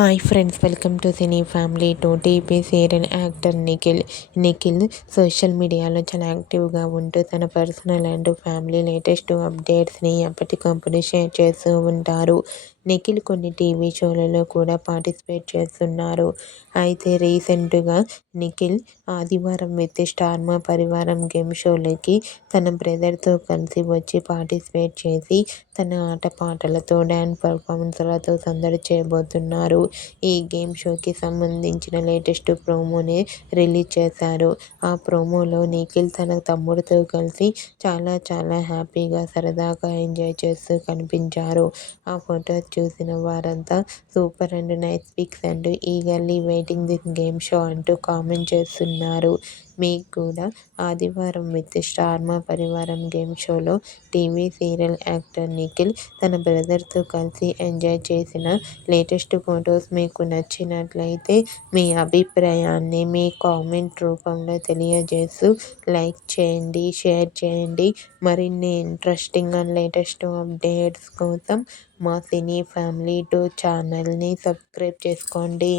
Hi friends, welcome to cine family. TV serial actor Nikhil social మీడియాలో చాలా యాక్టివ్గా ఉంటూ తన పర్సనల్ అండ్ ఫ్యామిలీ లేటెస్ట్ అప్డేట్స్ని ఎప్పటికప్పుడు షేర్ చేస్తూ ఉంటారు. నిఖిల్ కొన్ని టీవీ షోలలో కూడా పార్టిసిపేట్ చేస్తున్నారు. అయితే రీసెంట్గా నిఖిల్ ఆదివారం విత్ స్టార్ మా పరివారం గేమ్ షోలోకి తన బ్రదర్తో కలిసి వచ్చి పార్టిసిపేట్ చేసి తన ఆటపాటలతో డ్యాన్స్ పర్ఫార్మెన్స్లతో సందడి చేయబోతున్నారు. ఈ గేమ్ షోకి సంబంధించిన లేటెస్ట్ ప్రోమోని రిలీజ్ చేశారు. ఆ ప్రోమోలో నిఖిల్ తన తమ్ముడితో కలిసి చాలా చాలా హ్యాపీగా సరదాగా ఎంజాయ్ చేస్తూ కనిపించారు. ఆ ఫొటోస్ చూసిన వారంతా super and nice pics and eagerly waiting this game show అంటూ కామెంట్ చేస్తున్నారు. మీకు కూడా ఆదివారం విత్ స్టార్ మా పరివారం గేమ్ షోలో టీవీ సీరియల్ యాక్టర్ నిఖిల్ తన బ్రదర్తో కలిసి ఎంజాయ్ చేసిన లేటెస్ట్ ఫొటోస్ మీకు నచ్చినట్లయితే మీ అభిప్రాయాన్ని మీ కామెంట్ రూపంలో తెలియజేస్తూ లైక్ చేయండి, షేర్ చేయండి. మరిన్ని ఇంట్రెస్టింగ్ అండ్ లేటెస్ట్ అప్డేట్స్ కోసం మా సినీ ఫ్యామిలీ ఛానల్ని సబ్స్క్రైబ్ చేసుకోండి.